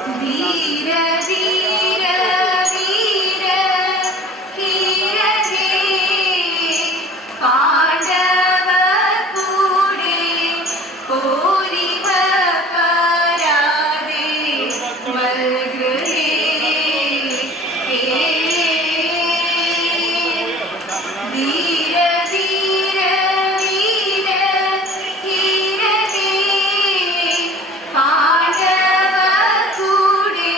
ധീര ധീര വീര ധീര ഹേ പാണ്ഡവ കൂടെ പോരിവ പരാതെ മൽഗൃഹേ ധീര ധീര വീര ധീര ഹേ പാണ്ഡവ കൂടെ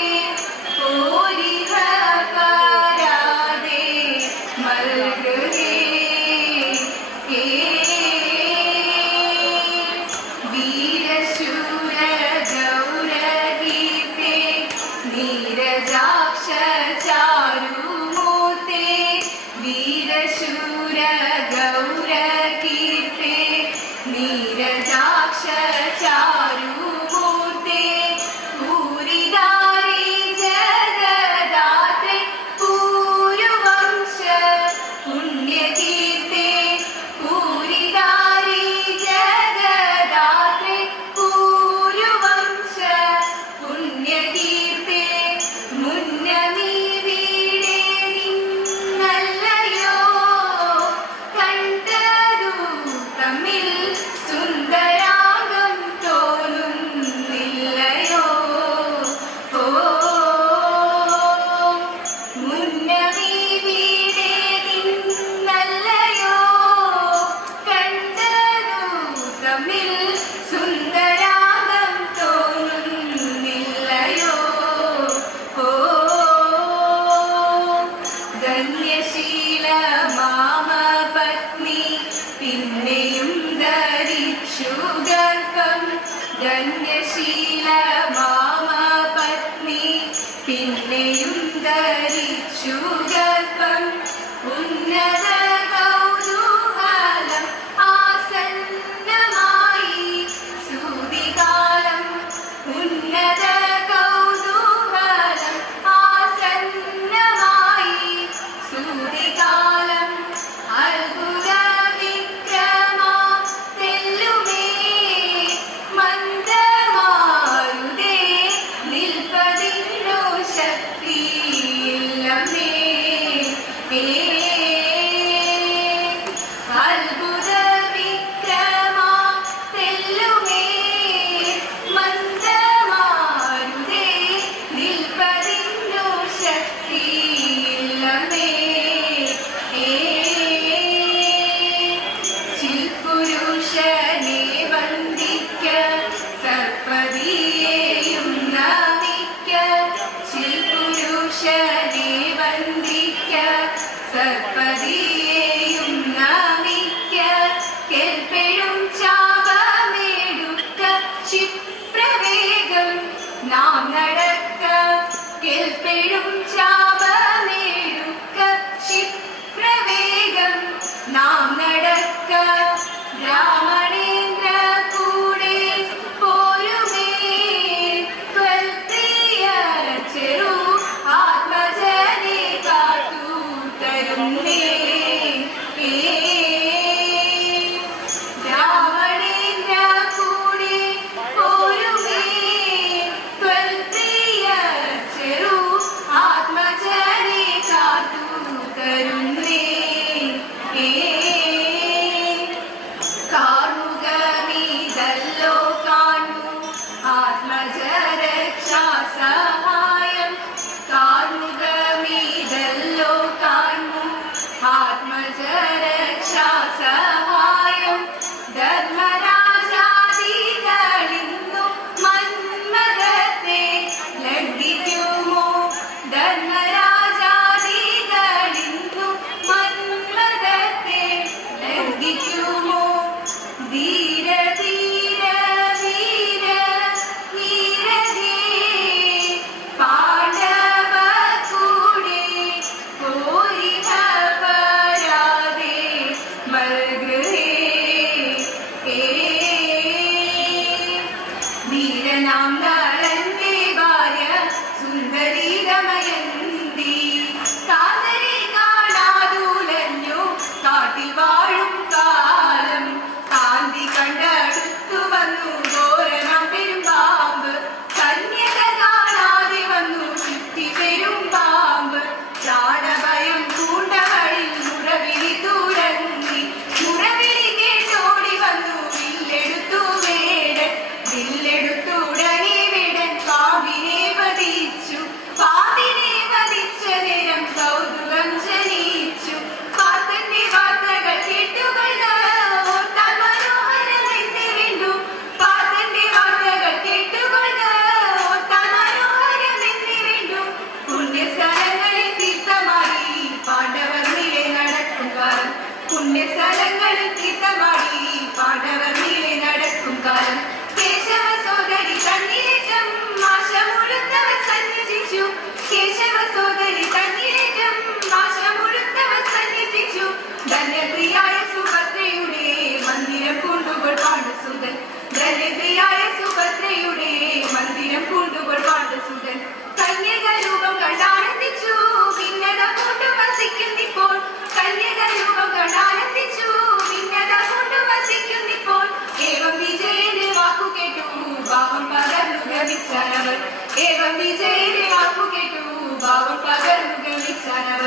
ഭാവം പകർന്നു ഗമിച്ചവർ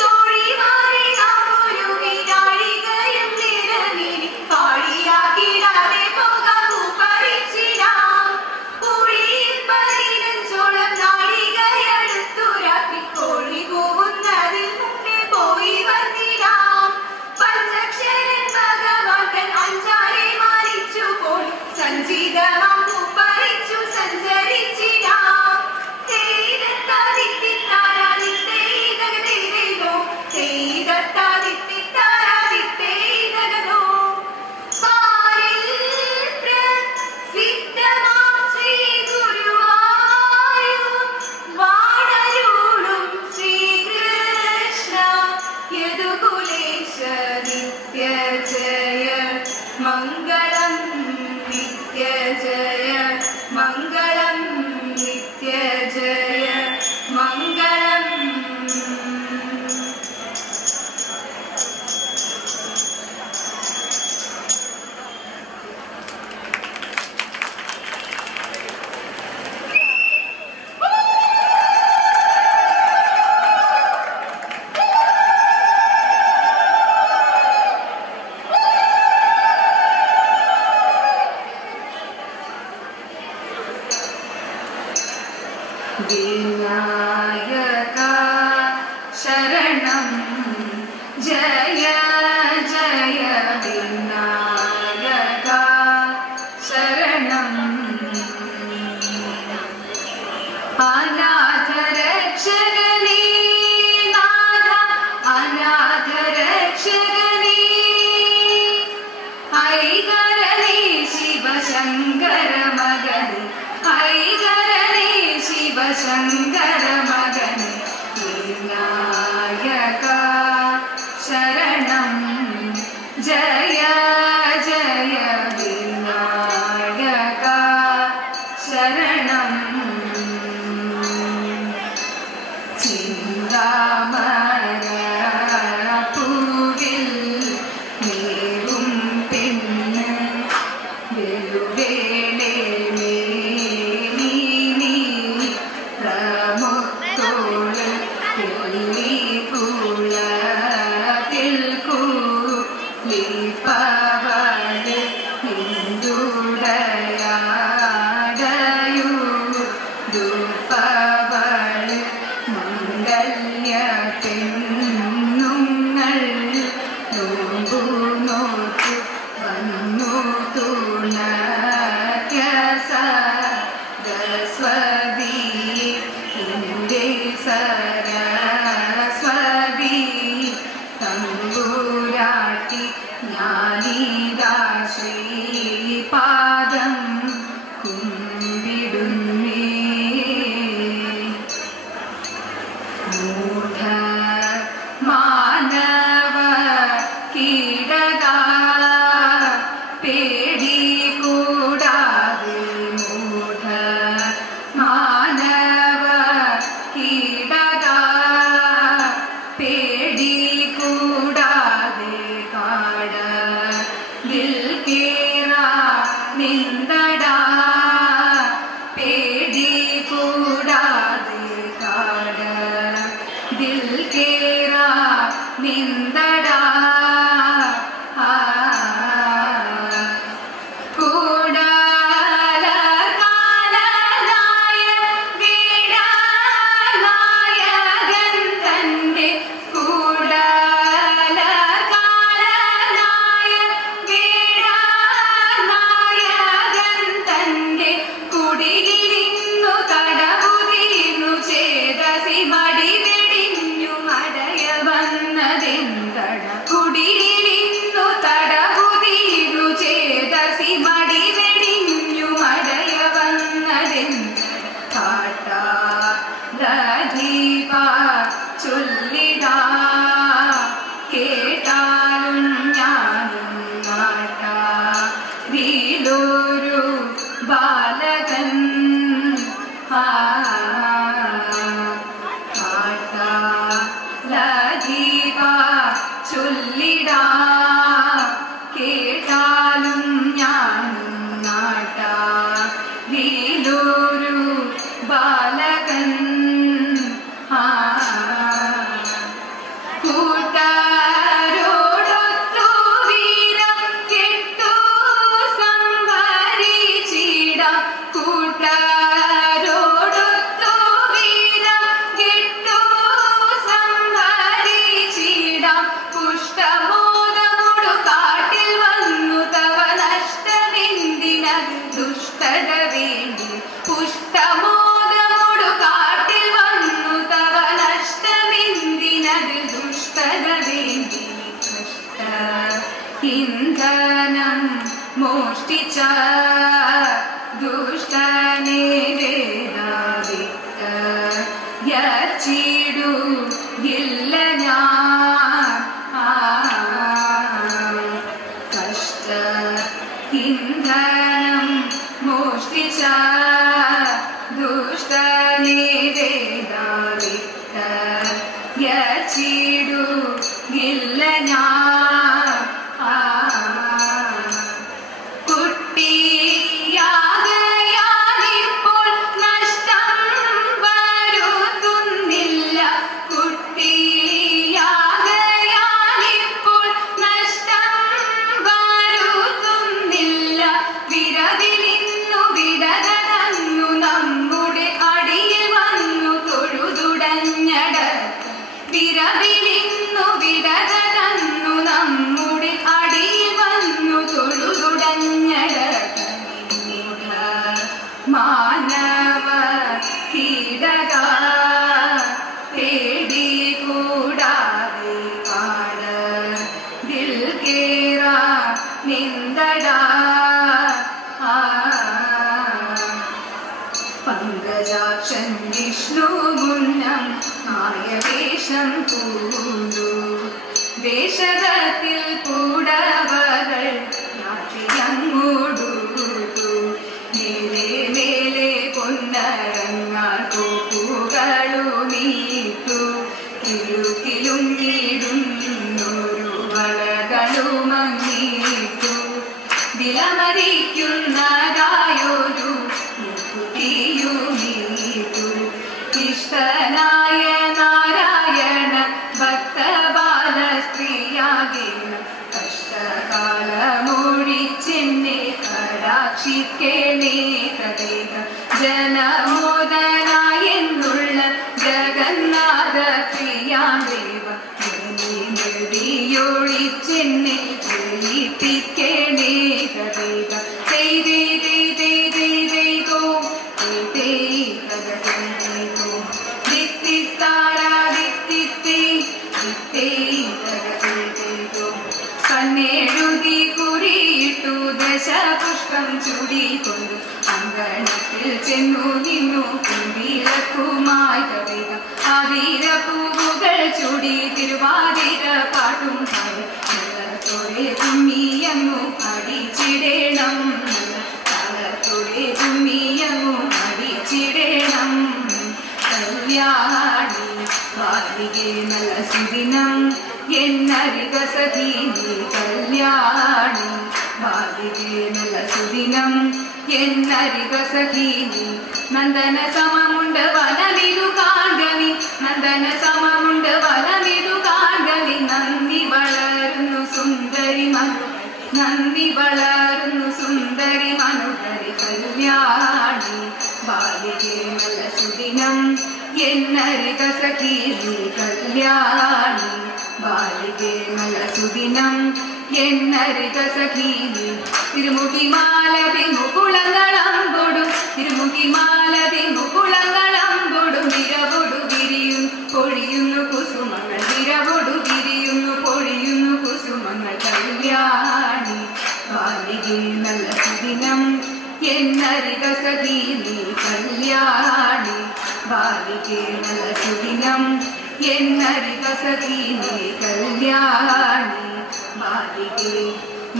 തോഴിമാരെ നാം ഒരു വിനാഴികയും നിറഞ്ഞിനി പാടിയാക്കിടാതെ പോകാൻ പൂപ്പറിച്ചിടാം പുഴിയിൽ 15ഓളം നാഴികയടുത്തുരാക്കി കോഴി കൂവുന്നതിൽ മുന്നേ പോയി വന്നിടാം പഞ്ചക്ഷരൻ ഭഗവാൻ അഞ്ചാരെ മാനിച്ചു പോയി സഞ്ചിതമാം പൂപ്പറിച്ചു സഞ്ചരിച്ചിടാം മംഗളം നിത്യ ജയ മംഗളം നിത്യ ജയ മംഗളം വിനായക ശരണം ജയ ജയ വിനായക ശരണം അനാഥരക്ഷകനേ നാഥ അനാഥരക്ഷകനേ ഐകരനേ ശിവശങ്കര മകനേ ഐകരനേ ശിവശങ്കര മകനേ വിനായക ശരണം ജയ ജയ വിനായക ശരണം ചിന്താമര പൂവിൽ നീറും പെണ്ണ് വെളുവേളേ സരസ്വതി തമ്പുരാട്ടി ജ്ഞാനീദാ ശ്രീപാദം കുമ്പിടുന്നേ മൂഢ മാനവ കീടക പേടി കൂടാതെ മൂഢ മാനവ കീടക പേടി കൂടാതെ കാട ദിൽ കേറാ നിന്ദടാ പേടി കൂടാതെ കാട ദിൽ കേറാ നിന്ദടാ ചൊല്ലിടാ കേട്ടാലും ഞാനും നാട്ടാ വീലൊരു ബാലകൻ കാട്ടാ ലധീപ ചൊല്ലിടാ കേട്ടാലും ഞാനും നാട്ടാ വീലൊരു ബാലകൻ യച്ചിടു ഇല്ല ഞാൻ കഷ്ട ഇന്ധനം മോഷ്ടിച്ച ദുഷ്ടനെ വേദാവിത്ത യച്ചിടു ഇല്ല ഞാൻ കുട്ടിയാകയാലിപ്പോൾ നഷ്ടം വരുത്തുന്നില്ല കുട്ടിയാകയാലിപ്പോൾ നഷ്ടം വരുത്തുന്നില്ല വിരവിലിന്നു വിടകടന്നു നമ്മുടെ അടിയിൽ വന്നു തൊഴുതുടഞ്ഞട വിരവിലിന്നു വിടകടന്നു നമ്മുടെ അടിയിൽ വന്നു തൊഴുതുടഞ്ഞട മാനവ കീടക പേടി കൂടാതെ പാട ദിൽ കേറ നിന്ദട പങ്കജാക്ഷൻ വിഷ്ണു ഗുണം മായവേഷം പൂണ്ടു വേഷത്തിൽ കൂടവകൾ നാട്ടിയങ്ങോടുത്തു മേലെ മേലെ പൊന്നരങ്ങാർ പൂക്കളുമീട്ടു കിലുക്കിലുങ്ങിടുന്നൊരു വളകളുമങ്ങിട്ടു വിലമരിക്കുന്നതായൊരു മുക്കുതിയുമീട്ടു ഇഷ്ടനായ നാരായണ ഭക്തബാല സ്ത്രീയാകേന കഷ്ടകാലമൊഴിച്ചെന്നെ കടാക്ഷിക്കേണേ തടേക ജനമോദനായെന്നുള്ള ജഗന്നാഥ പ്രിയാദേവ ൊഴിച്ചെന്നെ ജയിപ്പിക്കേണേ തടേക ചെയ്തേ ചെയ്തോ കണ്ണെഴുതി കുറിയിട്ടു ദശപുഷ്പം ചൂടിക്കൊണ്ടു അങ്കണത്തിൽ ചെന്നു നിന്നു കുമ്പിളക്കുമായി കവിത ആതിരപ്പൂവുകൾ ചൂടി തിരുവാതിര പാട്ടും താളത്തോടെ കുമ്മിയങ്ങു അടിച്ചിടേണം താളത്തോടെ കുമ്മിയങ്ങു അടിച്ചിടേണം കല്യാണി വാരികെ നല്ല സുദിനം എന്നരിക സഖി നീ കല്യാണി വാരികെ നല്ല സുദിനം എന്നരിക സഖി നീ നന്ദന സമമുണ്ട് വനമിതു കാണ്ടവി നന്ദന സമമുണ്ട് വനമിതു കാണ്ടവി നന്ദി വളരുന്നു സുന്ദരി മനോഹരി നന്ദി വളരുന്നു സുന്ദരി മനോഹരി കല്യാണി വാരികെ നല്ല സുദിനം എന്നരിക സഖി നീ കല്യാണി ബാലികെ നല്ല സുദിനം എന്നരിക സഖി നീ തിരുമുഖിമാലതി മുകുളങ്ങളമ്പൊടും തിരുമുഖിമാലതി മുകുളങ്ങളമ്പൊടും വിരവൊടു വിരിയും പൊഴിയുന്നു കുസുമങ്ങൾ വിരവൊടു വിരിയുന്നു പൊഴിയുന്നു കുസുമങ്ങൾ കല്യാണി ബാലികെ നല്ല സുദിനം എന്നരിക സഖി നീ കല്യാണി ബാലികെ നല്ല സുദിനം എന്നരിക സഖി നീ കല്യാണി ബാലികെ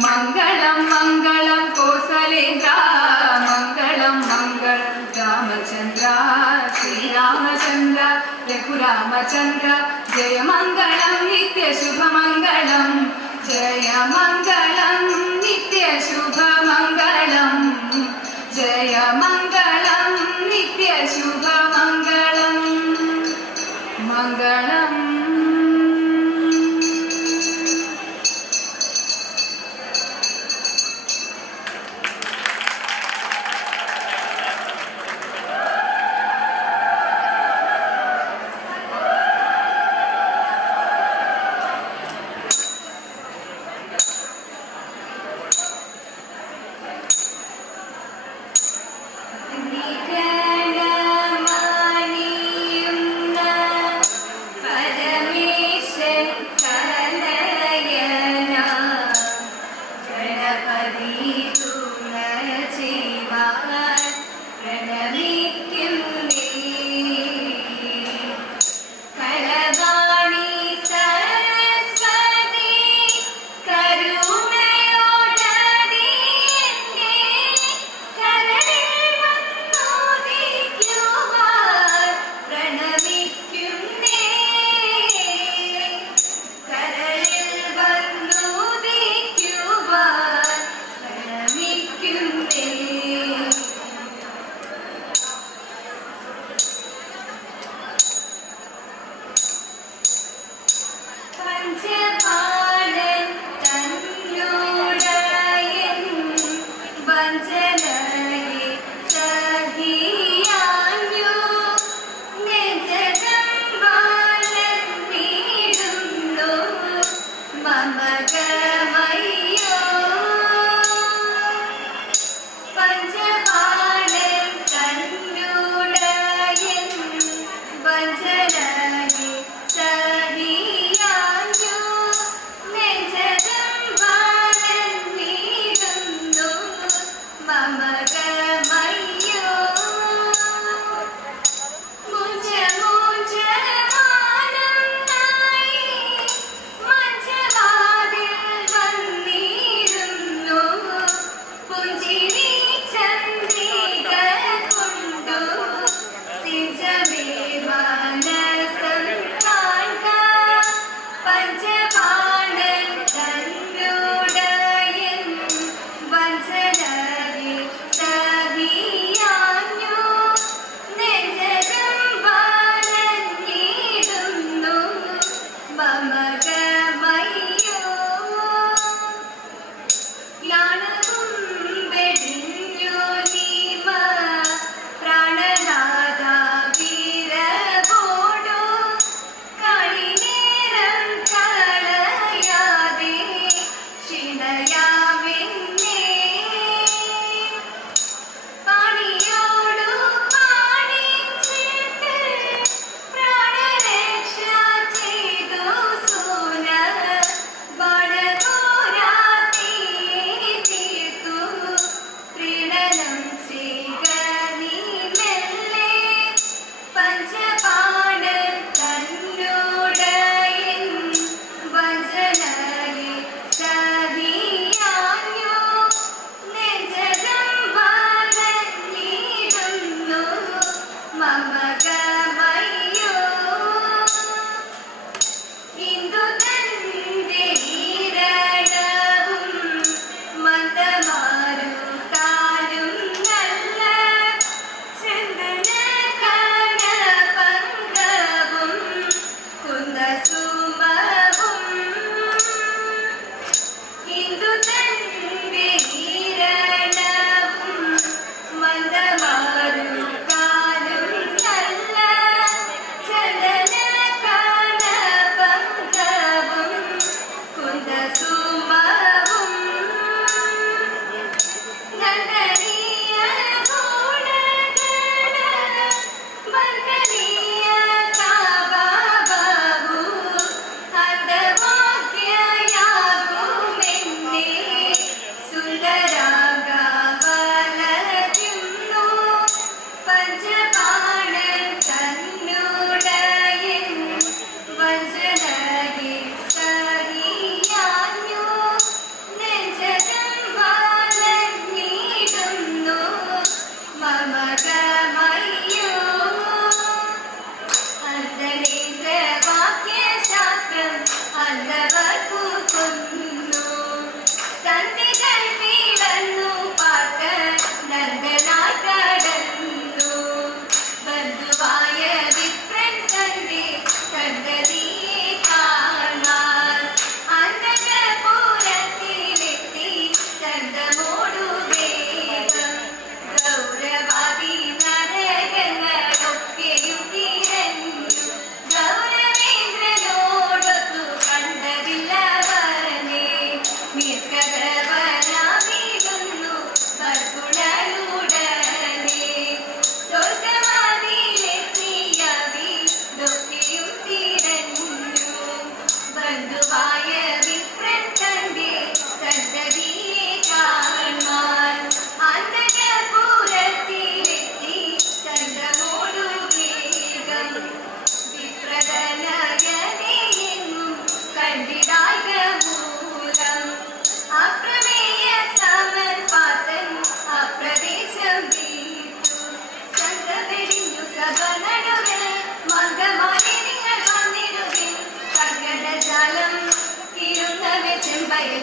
മംഗളം മംഗളം കോസലേന്ദ്ര മംഗളം മംഗളം രാമചന്ദ്ര ശ്രീരാമചന്ദ്ര രഘുരാമചന്ദ്ര ജയ മംഗളം നിത്യ ശുഭമംഗളം ജയ മംഗളം നിത്യ ശുഭമംഗളം ജയ മംഗളം നിത്യ ശുഭമംഗളം മംഗളം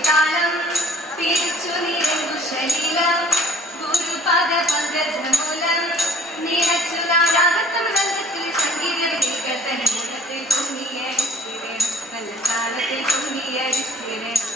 താളം പിരിച്ചു നിരങ്ങു ശരീരം ഗുരുപദ പങ്കജമൂലം നിറച്ചു രാഗത്തം നൽകത്തിൽ സംഗീതം കേൾക്കത്തൻ മൂലത്തിൽ പൊങ്ങിയടിച്ചിടേണം നല്ല താളത്തിൽ പൊങ്ങിയടിച്ചിടേണം